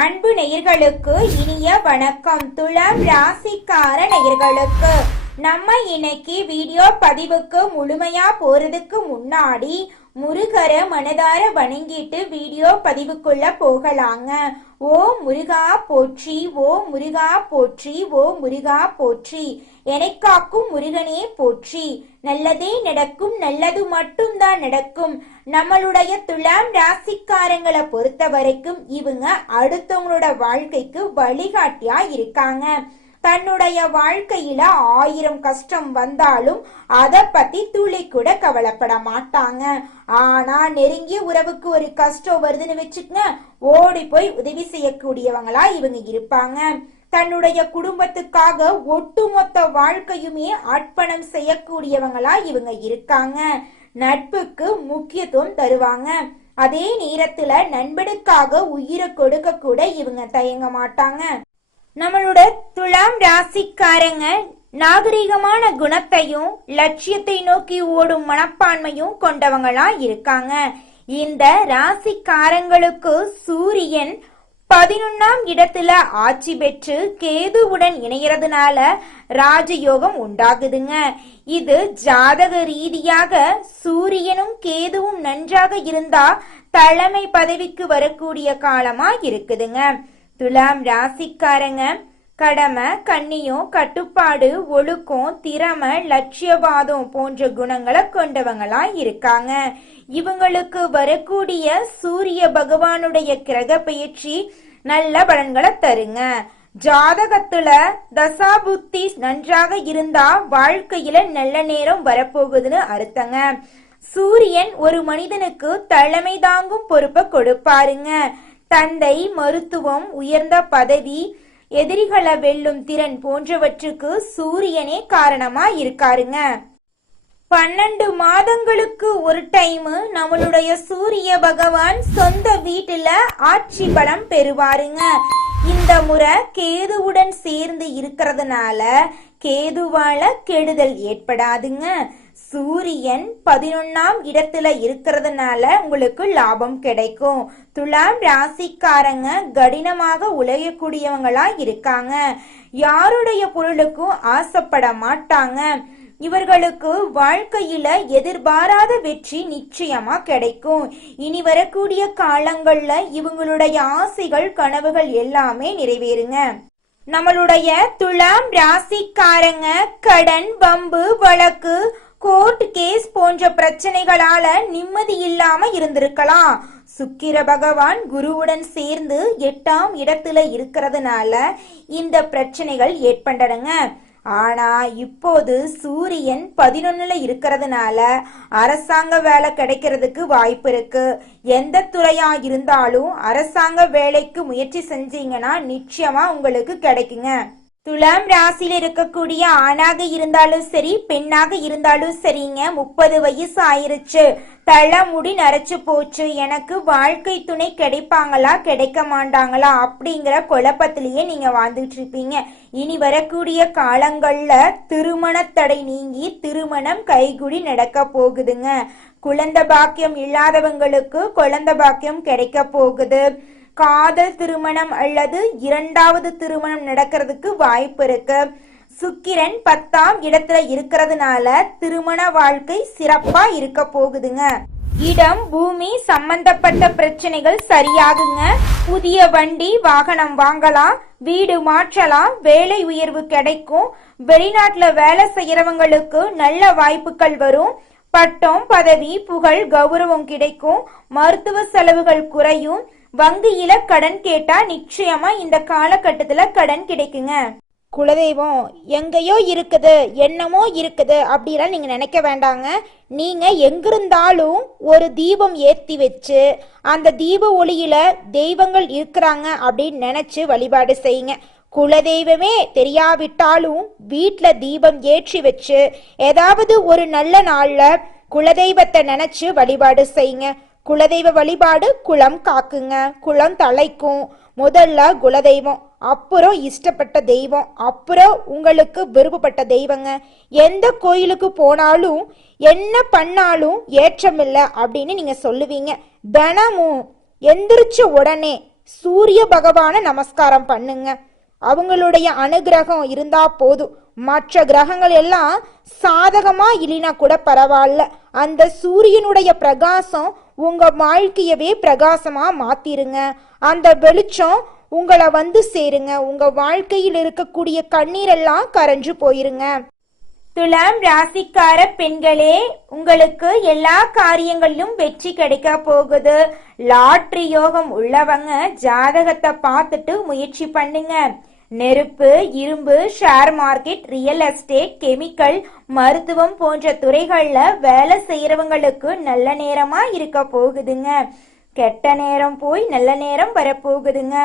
அன்பு நேயர்களுக்கு இனிய வணக்கம். துலாம் ராசிக்கார நேயர்களுக்கு நம்ம இன்னைக்கு வீடியோ பதிவுக்கு முழுமையா போறதுக்கு முன்னாடி முருகரை மனதார வணங்கிட்டு வீடியோ பதிவுக்குள்ள போகலாங்க. ஓ முருகா போற்றி, ஓ முருகா போற்றி, ஓ முருகா போற்றி, எனக்காக்கும் முருகனே போற்றி. நல்லதே நடக்கும், நல்லது மட்டும்தான் நடக்கும். நம்மளுடைய துலாம் ராசிக்காரங்களை பொறுத்த வரைக்கும் இவங்க அடுத்தவங்களோட வாழ்க்கைக்கு வழிகாட்டியா இருக்காங்க. தன்னுடைய வாழ்க்கையில 1000 கஷ்டம் வந்தாலும் அதை பத்தி துளி கூட கவலைப்பட மாட்டாங்க. ஆனா நெருங்கிய உறவுக்கு ஒரு கஷ்டம் வருதுன்னு வச்சுக்கங்க, ஓடி போய் உதவி செய்யக்கூடியவங்களா இவங்க இருப்பாங்க. தன்னுடைய குடும்பத்துக்காக ஒட்டுமொத்த வாழ்க்கையுமே அர்ப்பணம் செய்யக்கூடியவங்களா இவங்க இருக்காங்க. நட்புக்கு முக்கியத்துவம் தருவாங்க. அதே நேரத்துல நண்பனுக்காக உயிரை கொடுக்க கூட இவங்க தயங்க மாட்டாங்க. நம்மளோட துலாம் ராசிக்காரங்க நாகரிகமான குணத்தையும் லட்சியத்தை நோக்கி ஓடும் மனப்பான்மையும் கொண்டவங்களா இருக்காங்க. இந்த ராசிக்காரங்களுக்கு சூரியன் 11ஆம் இடத்துல ஆட்சி பெற்று கேதுவுடன் இணையறதுனால ராஜயோகம் உண்டாகுதுங்க. இது ஜாதக ரீதியாக சூரியனும் கேதுவும் நன்றாக இருந்தா தலைமை பதவிக்கு வரக்கூடிய காலமா இருக்குதுங்க. துலாம் ராசிக்காரங்க கடமை, கண்ணியம், கட்டுப்பாடு, ஒழுக்கம், திறமை, லட்சியவாதம் போன்ற குணங்களை கொண்டவங்களா இருக்காங்க. இவங்களுக்கு வரக்கூடிய சூரிய பகவானுடைய கிரக பயிற்சி நல்ல பலன்களை தருங்க. ஜாதகத்துல தசாபுத்தி நன்றாக இருந்தா வாழ்க்கையில நல்ல நேரம் வரப்போகுதுன்னு அர்த்தங்க. சூரியன் ஒரு மனிதனுக்கு தலைமை தாங்கும் பொறுப்பை கொடுப்பாருங்க. தந்தை, மருத்துவம், உயர்ந்த பதவி, எதிரிகளை வெல்லும் திறன் போன்றவற்றுக்கு சூரியனே காரணமா இருக்காருங்க. 12 மாதங்களுக்கு ஒரு டைம் நம்மளுடைய சூரிய பகவான் சொந்த வீட்டுல ஆட்சி பலம் பெறுவாருங்க. இந்த முறை கேதுவுடன் சேர்ந்து இருக்கிறதுனால கேதுவால கெடுதல் ஏற்படாதுங்க. சூரியன் 11ஆம் இடத்துல இருக்கிறதுனால உங்களுக்கு லாபம் கிடைக்கும். துலாம் ராசிக்காரங்க கடினமாக உழையக்கூடியவங்களா இருக்காங்க. யாருடைய பொருளுக்கும் ஆசைப்பட மாட்டாங்க. இவர்களுக்கு வாழ்க்கையில எதிர்பாராத வெற்றி நிச்சயமா கிடைக்கும். இனி வரக்கூடிய காலங்கள்ல இவங்களுடைய ஆசைகள், கனவுகள் எல்லாமே நிறைவேறுங்க. நம்மளுடைய துலாம் ராசிக்காரங்க கடன், வம்பு, வழக்கு, கோர்ட் கேஸ் போன்ற பிரச்சனைகளால நிம்மதி இல்லாம இருந்திருக்கலாம். சுக்கிர பகவான் குருவுடன் சேர்ந்து 8ஆம் இடத்துல இருக்கிறதுனால இந்த பிரச்சனைகள் ஏற்பட்டனங்க. ஆனா இப்போது சூரியன் 11ல இருக்கிறதுனால அரசாங்க வேலை கிடைக்கிறதுக்கு வாய்ப்பு இருக்கு. எந்த துறையா இருந்தாலும் அரசாங்க வேலைக்கு முயற்சி செஞ்சீங்கன்னா நிச்சயமா உங்களுக்கு கிடைக்குங்க. துலாம் ராசியில இருக்கக்கூடிய ஆணாக இருந்தாலும் சரி, பெண்ணாக இருந்தாலும் சரிங்க, 30 வயசு ஆயிருச்சு, தலைமுடி நரைச்சு போச்சு, எனக்கு வாழ்க்கை துணை கிடைப்பாங்களா கிடைக்க மாட்டாங்களா அப்படிங்கிற குழப்பத்திலேயே நீங்க வாழ்ந்துட்டு இருப்பீங்க. இனி வரக்கூடிய காலங்கள்ல திருமண தடை நீங்கி திருமணம் கைகூடி நடக்க போகுதுங்க. குழந்தை பாக்கியம் இல்லாதவங்களுக்கு குழந்தை பாக்கியம் கிடைக்க போகுது. காதல் திருமணம் அல்லது 2வது திருமணம் நடக்கிறதுக்கு வாய்ப்பு இருக்கு. சுக்கிரன் 10ஆம் இடத்துல இருக்கிறதுனால திருமண வாழ்க்கை சிறப்பா இருக்க போகுதுங்க. இடம், பூமி சம்பந்தப்பட்ட பிரச்சனைகள் சரியாகுங்க. புதிய வண்டி, வாகனம் வாங்கலாம், வீடு மாற்றலாம், வேலை உயர்வு கிடைக்கும். வெளிநாட்டுல வேலை செய்யறவங்களுக்கு நல்ல வாய்ப்புகள் வரும். பட்டம், பதவி, புகழ், கௌரவம் கிடைக்கும். மருத்துவ செலவுகள் குறையும். வங்கியில கடன் கேட்டா நிச்சயமா இந்த காலகட்டத்துல கடன் கிடைக்குங்க. குலதெய்வம் எங்கேயோ இருக்குது, என்னமோ இருக்குது அப்படிலாம் நீங்க நினைக்க வேண்டாங்க. நீங்க எங்கிருந்தாலும் ஒரு தீபம் ஏத்தி வச்சு அந்த தீப ஒளியில தெய்வங்கள் இருக்கிறாங்க அப்படின்னு நினைச்சு வழிபாடு செய்யுங்க. குலதெய்வமே தெரியாவிட்டாலும் வீட்டுல தீபம் ஏற்றி வச்சு ஏதாவது ஒரு நல்ல நாள்ல குலதெய்வத்தை நினைச்சு வழிபாடு செய்யுங்க. குலதெய்வ வழிபாடு குலம் காக்குங்க, குலம் தலைக்கும். முதல்ல குலதெய்வம், அப்புறம் இஷ்டப்பட்ட தெய்வம், அப்புறம் உங்களுக்கு விருப்பப்பட்ட தெய்வங்க. எந்த கோயிலுக்கு போனாலும் என்ன பண்ணாலும் ஏற்றமில்லை அப்படின்னு நீங்க சொல்லுவீங்க. தினமும் எந்திரிச்ச உடனே சூரிய பகவானை நமஸ்காரம் பண்ணுங்க. அவங்களுடைய அனுகிரகம் இருந்தா போதும். மற்ற கிரகங்கள் எல்லாம் சாதகமா இல்லைனா கூட பரவாயில்ல, அந்த சூரியனுடைய பிரகாசம் உங்க வாழ்க்கையவே பிரகாசமா மாத்திருங்க. அந்த வெளிச்சம் உங்களை வந்து சேருங்க. உங்க வாழ்க்கையில் இருக்கக்கூடிய கண்ணீரெல்லாம் கரைஞ்சு போயிருங்க. துலாம் ராசிக்கார பெண்களே, உங்களுக்கு எல்லா காரியங்களிலும் வெற்றி கிடைக்க போகுது. லாட்ரி யோகம் உள்ளவங்க ஜாதகத்தை பார்த்துட்டு முயற்சி பண்ணுங்க. நெருப்பு, இரும்பு, share market, real estate, chemical, மருத்துவம் போன்ற துறைகள்ல வேலை செய்யறவங்களுக்கு நல்ல நேரமா இருக்க போகுதுங்க. கெட்ட நேரம் போய் நல்ல நேரம் வரப்போகுதுங்க.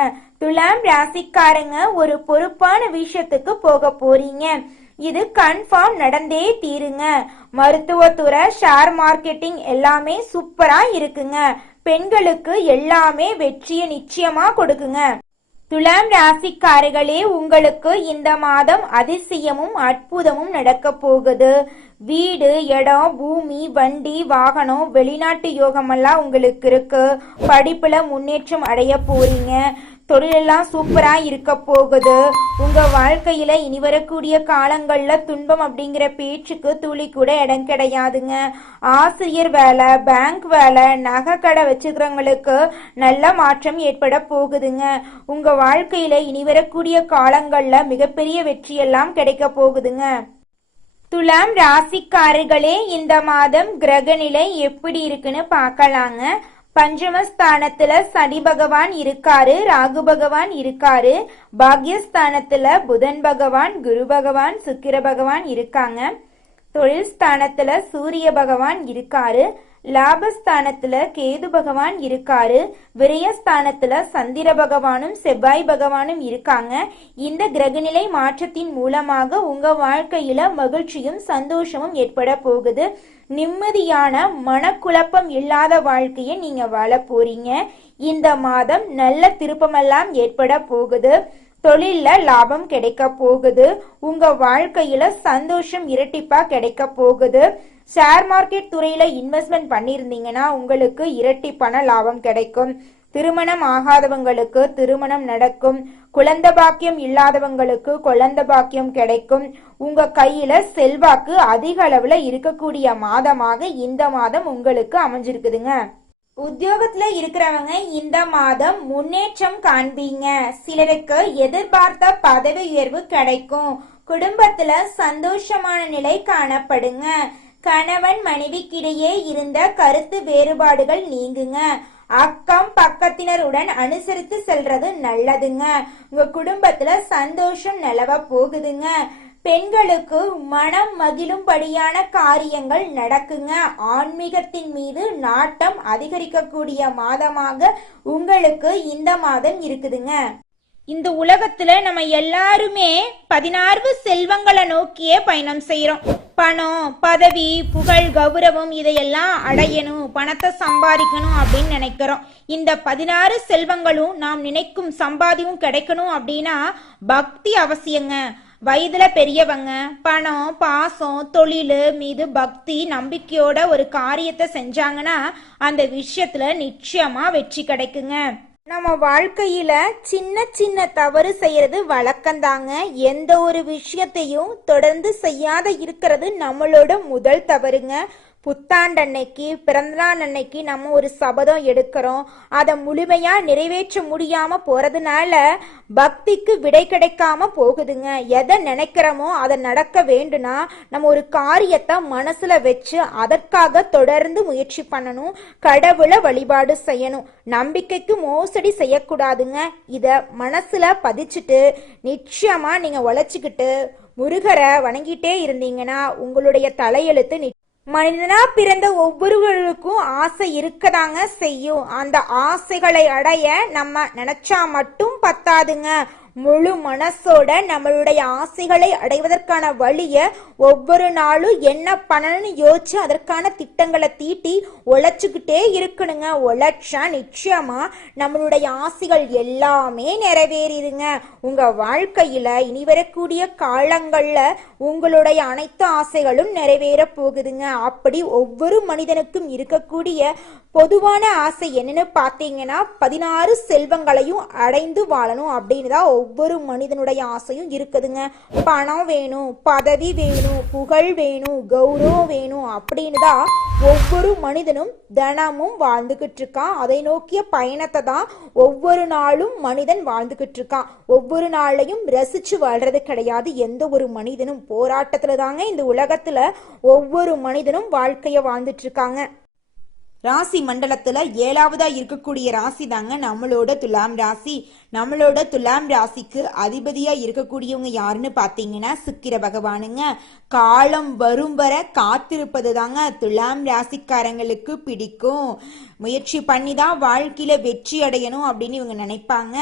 துலாம் ராசிக்காரங்க ஒரு பொறுப்பான விஷயத்துக்கு போக போறீங்க. இது கன்ஃபார்ம் நடந்தே தீருங்க. மருத்துவத்துறை, ஷேர் மார்க்கெட்டிங் எல்லாமே சூப்பரா இருக்குங்க. பெண்களுக்கு எல்லாமே வெற்றியை நிச்சயமா கொடுக்குங்க. துலாம் ராசிக்காரர்களே, உங்களுக்கு இந்த மாதம் அதிசயமும் அற்புதமும் நடக்க போகுது. வீடு, இடம், பூமி, வண்டி, வாகனம், வெளிநாட்டு யோகமெல்லாம் உங்களுக்கு இருக்கு. படிப்புல முன்னேற்றம் அடைய போறீங்க. தொழிலெல்லாம் சூப்பரா இருக்க போகுது. உங்க வாழ்க்கையில இனி வரக்கூடிய காலங்கள்ல துன்பம் அப்படிங்கிற பேச்சுக்கு துளி கூட இடம் கிடையாதுங்க. ஆசிரியர் வேலை, பேங்க் வேலை, நகை கடை வச்சுக்கிறவங்களுக்கு நல்ல மாற்றம் ஏற்பட போகுதுங்க. உங்க வாழ்க்கையில இனி வரக்கூடிய காலங்கள்ல மிகப்பெரிய வெற்றியெல்லாம் கிடைக்க போகுதுங்க. துலாம் ராசிக்காரர்களே, இந்த மாதம் கிரகநிலை எப்படி இருக்குன்னு பார்க்கலாங்க. பஞ்சமஸ்தானத்துல சனி பகவான் இருக்காரு, ராகு பகவான் இருக்காரு. பாக்யஸ்தானத்துல புதன் பகவான், குரு பகவான், சுக்கிர பகவான் இருக்காங்க. தொழில் ஸ்தானத்துல சூரிய பகவான் இருக்காரு. லாபஸ்தானத்துல கேது பகவான் இருக்காரு. விரயஸ்தானத்துல சந்திர பகவானும் செவ்வாய் பகவானும் இருக்காங்க. இந்த கிரகநிலை மாற்றத்தின் மூலமாக உங்க வாழ்க்கையில மகிழ்ச்சியும் சந்தோஷமும் ஏற்பட போகுது. நிம்மதியான மனக்குழப்பம் இல்லாத வாழ்க்கையை நீங்க வாழ போறீங்க. இந்த மாதம் நல்ல திருப்பமெல்லாம் ஏற்பட போகுது. தொழில்ல லாபம் கிடைக்க போகுது. உங்க வாழ்க்கையில சந்தோஷம் இரட்டிப்பா கிடைக்க போகுது. ஷேர் மார்க்கெட் துறையில இன்வெஸ்ட்மெண்ட் பண்ணியிருந்தீங்கன்னா உங்களுக்கு இரட்டி பண லாபம் கிடைக்கும். திருமணம் ஆகாதவங்களுக்கு திருமணம் நடக்கும். குழந்தை பாக்கியம் இல்லாதவங்களுக்கு குழந்தை பாக்கியம் கிடைக்கும். உங்க கையில செல்வாக்கு அதிக அளவுல இருக்கக்கூடிய மாதமாக இந்த மாதம் உங்களுக்கு அமைஞ்சிருக்குதுங்க. உத்தியோகத்துல இருக்கிறவங்க இந்த மாதம் முன்னேற்றம் காண்பீங்க. சிலருக்கு எதிர்பார்த்த பதவி உயர்வு கிடைக்கும். குடும்பத்துல சந்தோஷமான நிலை காணப்படுங்க. கணவன் மனைவிக்கிடையே இருந்த கருத்து வேறுபாடுகள் நீங்குங்க. அக்கம் பக்கத்தினருடன் அனுசரித்து செல்றது நல்லதுங்க. உங்க குடும்பத்துல சந்தோஷம் நிலவ போகுதுங்க. பெண்களுக்கு மனம் மகிழும்படியான காரியங்கள் நடக்குங்க. ஆன்மீகத்தின் மீது நாட்டம் அதிகரிக்கக்கூடிய மாதமாக உங்களுக்கு இந்த மாதம் இருக்குதுங்க. இந்த உலகத்துல நம்ம எல்லாருமே 16 செல்வங்களை நோக்கியே பயணம் செய்யறோம். பணம், பதவி, புகழ், கௌரவம் இதையெல்லாம் அடையணும், பணத்தை சம்பாதிக்கணும் அப்படின்னு நினைக்கிறோம். இந்த 16 செல்வங்களும் நாம் நினைக்கும் சம்பாதியும் கிடைக்கணும் அப்படின்னா பக்தி அவசியங்க. வயதுல பெரியவங்க பணம், பாசம், தொழில் மீது பக்தி நம்பிக்கையோட ஒரு காரியத்தை செஞ்சாங்கன்னா அந்த விஷயத்துல நிச்சயமா வெற்றி கிடைக்குங்க. நம்ம வாழ்க்கையில சின்ன சின்ன தவறு செய்யறது வழக்கம்தாங்க. எந்த ஒரு விஷயத்தையும் தொடர்ந்து செய்யாத இருக்கிறது நம்மளோட முதல் தவறுங்க. புத்தாண்டன்னைக்கு, பிறந்தநாள் அன்னைக்கு நம்ம ஒரு சபதம் எடுக்கிறோம். அதை முழுமையா நிறைவேற்ற முடியாம போறதுனால பக்திக்கு விடை கிடைக்காம போகுதுங்க. எதை நினைக்கிறோமோ அதை நடக்க வேண்டும்னா நம்ம ஒரு காரியத்தை மனசுல வச்சு அதற்காக தொடர்ந்து முயற்சி பண்ணணும். கடவுளை வழிபாடு செய்யணும். நம்பிக்கைக்கு மோசடி செய்யக்கூடாதுங்க. இத மனசுல பதிச்சுட்டு நிச்சயமா நீங்க உழைச்சிக்கிட்டு முருகரை வணங்கிட்டே இருந்தீங்கன்னா உங்களுடைய தலையெழுத்து மனிதனா பிறந்த ஒவ்வொருவருக்கும் ஆசை இருக்கதாங்க செய்யும். அந்த ஆசைகளை அடைய நம்ம நினைச்சா மட்டும் பத்தாதுங்க. முழு மனசோட நம்மளுடைய ஆசைகளை அடைவதற்கான வழிய ஒவ்வொரு நாளும் என்ன பண்ணணும்னு யோசிச்சு அதற்கான திட்டங்களை தீட்டி உழைச்சுக்கிட்டே இருக்கணுங்க. உழைச்சா நிச்சயமா நம்மளுடைய ஆசைகள் எல்லாமே நிறைவேறிடுங்க. உங்க வாழ்க்கையில இனி வரக்கூடிய காலங்கள்ல உங்களுடைய அனைத்து ஆசைகளும் நிறைவேற போகுதுங்க. அப்படி ஒவ்வொரு மனிதனுக்கும் இருக்கக்கூடிய பொதுவான ஆசை என்னன்னு பார்த்தீங்கன்னா 16 செல்வங்களையும் அடைந்து வாழணும் அப்படின்னு தான் ஒவ்வொரு மனிதனுடைய ஆசையும் இருக்குதுங்க. பணம் வேணும், பதவி வேணும், புகழ் வேணும், கௌரவம் வேணும் அப்படின்னு தான் ஒவ்வொரு மனிதனும் தினமும் வாழ்ந்துகிட்டு இருக்கான். அதை நோக்கிய பயணத்தை தான் ஒவ்வொரு நாளும் மனிதன் வாழ்ந்துகிட்டு இருக்கான். ஒவ்வொரு நாளையும் ரசிச்சு வாழ்றது கிடையாது. எந்த ஒரு மனிதனும் போராட்டத்துல தாங்க இந்த உலகத்துல ஒவ்வொரு மனிதனும் வாழ்க்கைய வாழ்ந்துட்டு இருக்காங்க. ராசி மண்டலத்துல 7வதா இருக்கக்கூடிய ராசி தாங்க நம்மளோட துலாம் ராசி. நம்மளோட துலாம் ராசிக்கு அதிபதியா இருக்கக்கூடியவங்க யாருன்னு பாத்தீங்கன்னா சுக்கிர பகவானுங்க. காலம் வரும் வர காத்திருப்பது தாங்க துலாம் ராசிக்காரங்களுக்கு பிடிக்கும். முயற்சி பண்ணி தான் வாழ்க்கையில வெற்றி அடையணும் அப்படின்னு இவங்க நினைப்பாங்க.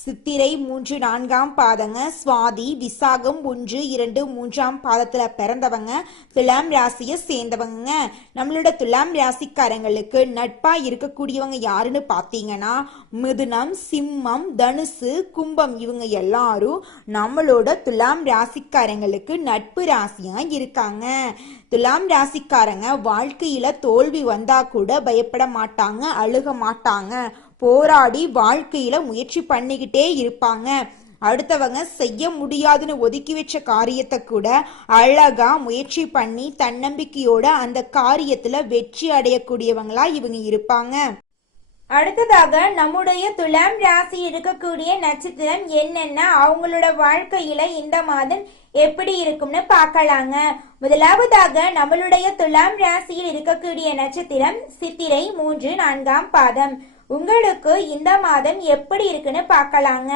சித்திரை 3, 4ஆம் பாதங்க, சுவாதி, விசாகம் 1, 2, 3ஆம் பாதத்துல பிறந்தவங்க துலாம் ராசியை சேர்ந்தவங்க. நம்மளோட துலாம் ராசிக்காரங்களுக்கு நட்பா இருக்கக்கூடியவங்க யாருன்னு பாத்தீங்கன்னா மிதுனம், சிம்மம், தனுசு, கும்பம் இவங்க எல்லாரும் நம்மளோட துலாம் ராசிக்காரங்களுக்கு நட்பு ராசியா இருக்காங்க. துலாம் ராசிக்காரங்க வாழ்க்கையில தோல்வி வந்தா கூட பயப்பட மாட்டாங்க, அழுக மாட்டாங்க. போராடி வாழ்க்கையில முயற்சி பண்ணிக்கிட்டே இருப்பாங்க. அடுத்தவங்க செய்ய முடியாதுன்னு ஒதுக்கி வச்ச காரியத்தை கூட அழகா முயற்சி பண்ணி தன்னம்பிக்கையோட அந்த காரியத்துல வெற்றி அடையக்கூடியவங்களா இவங்க இருப்பாங்க. அடுத்ததாக நம்முடைய துலாம் ராசி இருக்கக்கூடிய நட்சத்திரம் என்னென்ன, அவங்களோட வாழ்க்கையில இந்த மாதம் எப்படி இருக்கும்னு பார்க்கலாங்க. முதலாவதாக நம்மளுடைய துலாம் ராசியில் இருக்கக்கூடிய நட்சத்திரம் சித்திரை 3, 4ஆம் பாதம். உங்களுக்கு இந்த மாதம் எப்படி இருக்குன்னு பார்க்கலாங்க.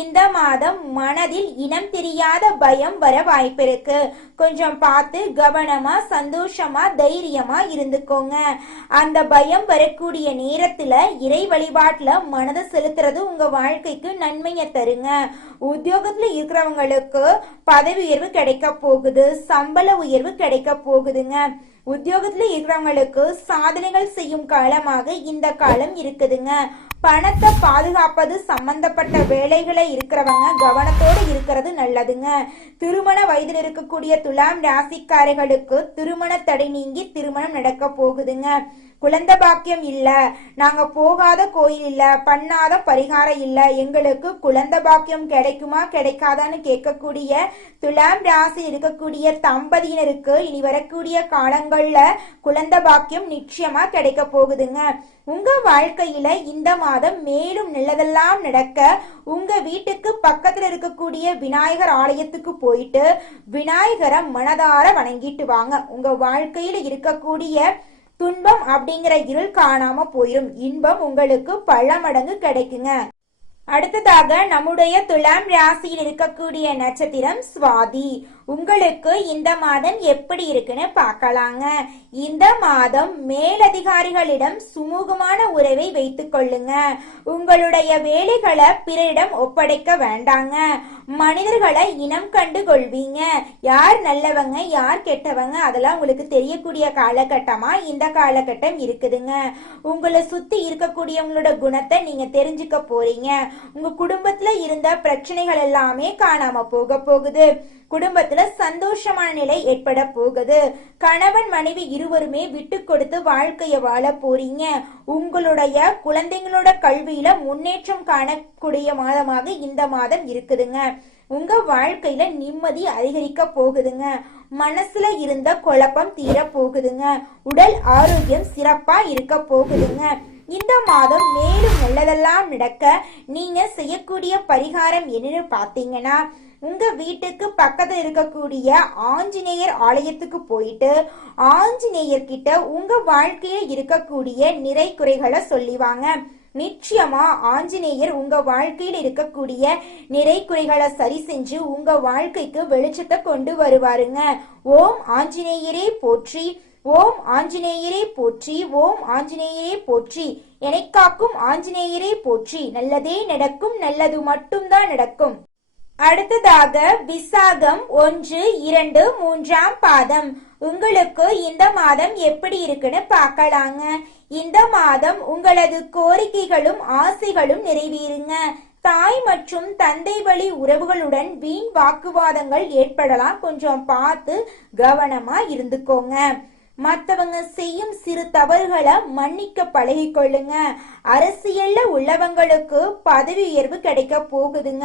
இந்த மாதம் மனதில் இனம் தெரியாத பயம் வர வாய்ப்பு இருக்கு. கொஞ்சம் பார்த்து கவனமா சந்தோஷமா தைரியமா இருந்துக்கோங்க. அந்த பயம் வரக்கூடிய நேரத்துல இறை வழிபாட்டுல மனதை செலுத்துறது உங்க வாழ்க்கைக்கு நன்மையை தருங்க. உத்தியோகத்துல இருக்கிறவங்களுக்கு பதவி உயர்வு கிடைக்க போகுது, சம்பள உயர்வு கிடைக்க போகுதுங்க. உத்தியோகத்துல இருக்கிறவங்களுக்கு சாதனைகள் செய்யும் காலமாக இந்த காலம் இருக்குதுங்க. பணத்தை பாதுகாப்பது சம்பந்தப்பட்ட வேலைகளை இருக்கிறவங்க கவனத்தோடு இருக்கிறது நல்லதுங்க. திருமண வயதில் இருக்கக்கூடிய துலாம் ராசிக்காரர்களுக்கு திருமண தடை நீங்கி திருமணம் நடக்க போகுதுங்க. குழந்தை பாக்கியம் இல்ல, நாங்க போகாத கோயில் இல்ல, பண்ணாத பரிகாரம் இல்ல, எங்களுக்கு குழந்தை பாக்கியம் கிடைக்குமா கிடைக்காதான்னு கேட்கக்கூடிய துலாம் ராசி இருக்கக்கூடிய தம்பதியினருக்கு இனி வரக்கூடிய காலங்கள்ல குழந்தை பாக்கியம் நிச்சயமா கிடைக்க போகுதுங்க. உங்க வாழ்க்கையில இந்த மாதம் மேலும் நல்லதெல்லாம் நடக்க உங்க வீட்டுக்கு பக்கத்துல இருக்கக்கூடிய விநாயகர் ஆலயத்துக்கு போயிட்டு விநாயகரை மனதார வணங்கிட்டு வாங்க. உங்க வாழ்க்கையில இருக்கக்கூடிய துன்பம் அப்படிங்கிற இருள் காணாம போயிடும். இன்பம் உங்களுக்கு பல மடங்கு கிடைக்குங்க. அடுத்ததாக நம்முடைய துலாம் ராசியில் இருக்கக்கூடிய நட்சத்திரம் சுவாதி. உங்களுக்கு இந்த மாதம் எப்படி இருக்குன்னு பார்க்கலாங்க. இந்த மாதம் மேலதிகாரிகளிடம் சுமூகமான உறவை வைத்துக் கொள்ளுங்க. உங்களுடைய வேலைகளை பிறரிடம் ஒப்படைக்க வேண்டாங்க. மனிதர்களை இனம் கண்டு கொள்வீங்க. யார் நல்லவங்க யார் கெட்டவங்க அதெல்லாம் உங்களுக்கு தெரியக்கூடிய காலகட்டமா இந்த காலகட்டம் இருக்குதுங்க. உங்களை சுத்தி இருக்கக்கூடியவங்களோட குணத்தை நீங்க தெரிஞ்சுக்க போறீங்க. உங்க குடும்பத்துல இருந்த பிரச்சனைகள் எல்லாமே காணாம போக போகுது. குடும்பத்துல சந்தோஷமான நிலை ஏற்பட போகுது. கணவன் மனைவி இருவருமே விட்டு கொடுத்து வாழ்க்கைய வாழ போறீங்க. உங்களுடைய குழந்தைங்களோட கல்வியில முன்னேற்றம் காணக்கூடிய மாதமாக இந்த மாதம் இருக்குதுங்க. உங்க வாழ்க்கையில நிம்மதி அதிகரிக்க போகுதுங்க. மனசுல இருந்த குழப்பம் தீர போகுதுங்க. உடல் ஆரோக்கியம் சிறப்பா இருக்க போகுதுங்க. இந்த மாதம் மேலும் நல்லதெல்லாம் நடக்க நீங்க செய்யக்கூடிய பரிகாரம் என்னன்னு பாத்தீங்கன்னா உங்க வீட்டுக்கு பக்கத்துல இருக்கக்கூடிய ஆஞ்சநேயர் ஆலயத்துக்கு போயிட்டு ஆஞ்சநேயர் கிட்ட உங்க வாழ்க்கையில இருக்கக்கூடிய நிறை குறைகளை சொல்லிவாங்க. நிச்சயமா ஆஞ்சநேயர் உங்க வாழ்க்கையில் இருக்கக்கூடிய நிறை குறைகளை சரி செஞ்சு உங்க வாழ்க்கைக்கு வெளிச்சத்தை கொண்டு வருவாருங்க. ஓம் ஆஞ்சநேயரே போற்றி, ஓம் ஆஞ்சநேயரே போற்றி, ஓம் ஆஞ்சநேயரே போற்றி, எனைக் காக்கும் ஆஞ்சநேயரே போற்றி. நல்லதே நடக்கும், நல்லது மட்டும்தான் நடக்கும். அடுத்ததாக விசாகம் 1, 2, 3ஆம் பாதம். உங்களுக்கு இந்த மாதம் எப்படி இருக்குன்னு பார்க்கலாங்க. இந்த மாதம் உங்களது கோரிக்கைகளும் ஆசைகளும் நிறைவேறுங்க. தாய் மற்றும் தந்தை வழி உறவுகளுடன் வீண் வாக்குவாதங்கள் ஏற்படலாம். கொஞ்சம் பார்த்து கவனமா இருந்துக்கோங்க. மற்றவங்க செய்யும் சிறு தவறுகளை மன்னிக்க பழகிக்கொள்ளுங்க. அரசியல்ல உள்ளவங்களுக்கு பதவி உயர்வு கிடைக்க போகுதுங்க.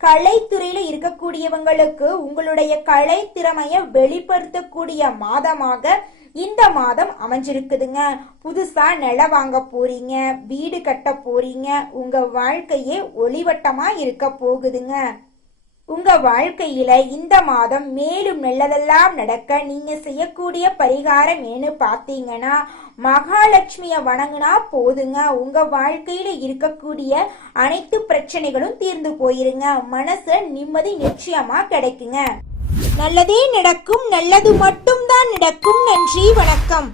கலைத்துறையில இருக்கக்கூடியவங்களுக்கு உங்களுடைய கலை திறமைய வெளிப்படுத்தக்கூடிய மாதமாக இந்த மாதம் அமைஞ்சிருக்குதுங்க. புதுசா நிலம் வாங்க போறீங்க, வீடு கட்ட போறீங்க. உங்க வாழ்க்கையே ஒளிவட்டமா இருக்க போகுதுங்க. உங்க வாழ்க்கையில இந்த மாதம் மேலும் நல்லதெல்லாம் நடக்க நீங்க செய்யக்கூடிய பரிகாரம் ஏன்னு பாத்தீங்கன்னா, மகாலட்சுமிய வணங்குனா போதுங்க. உங்க வாழ்க்கையில இருக்கக்கூடிய அனைத்து பிரச்சனைகளும் தீர்ந்து போயிருங்க. மனசு நிம்மதி நிச்சயமா கிடைக்குங்க. நல்லதே நடக்கும், நல்லது மட்டும்தான் நடக்கும். நன்றி, வணக்கம்.